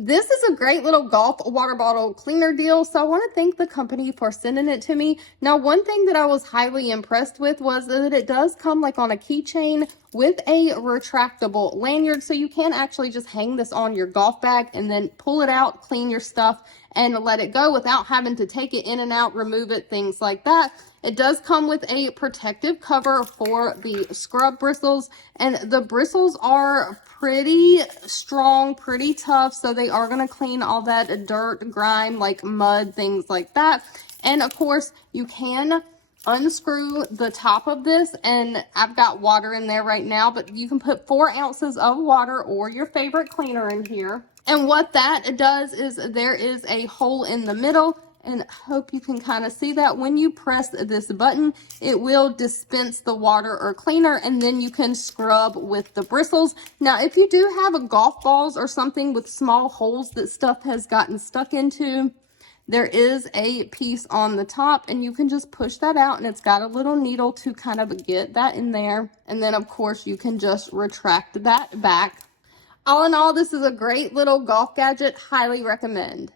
This is a great little golf water bottle cleaner deal, so I want to thank the company for sending it to me. Now, one thing that I was highly impressed with was that it does come like on a keychain with a retractable lanyard, so you can actually just hang this on your golf bag and then pull it out, clean your stuff, and let it go without having to take it in and out, remove it, things like that. It does come with a protective cover for the scrub bristles, and the bristles are pretty strong, pretty tough, so they are going to clean all that dirt, grime, like mud, things like that. And of course, you can unscrew the top of this, and I've got water in there right now, but you can put 4 ounces of water or your favorite cleaner in here. And what that does is there is a hole in the middle, and I hope you can kind of see that. When you press this button, it will dispense the water or cleaner, and then you can scrub with the bristles. Now, if you do have a golf balls or something with small holes that stuff has gotten stuck into, there is a piece on the top, and you can just push that out, and it's got a little needle to kind of get that in there. And then, of course, you can just retract that back. All in all, this is a great little golf gadget. Highly recommend.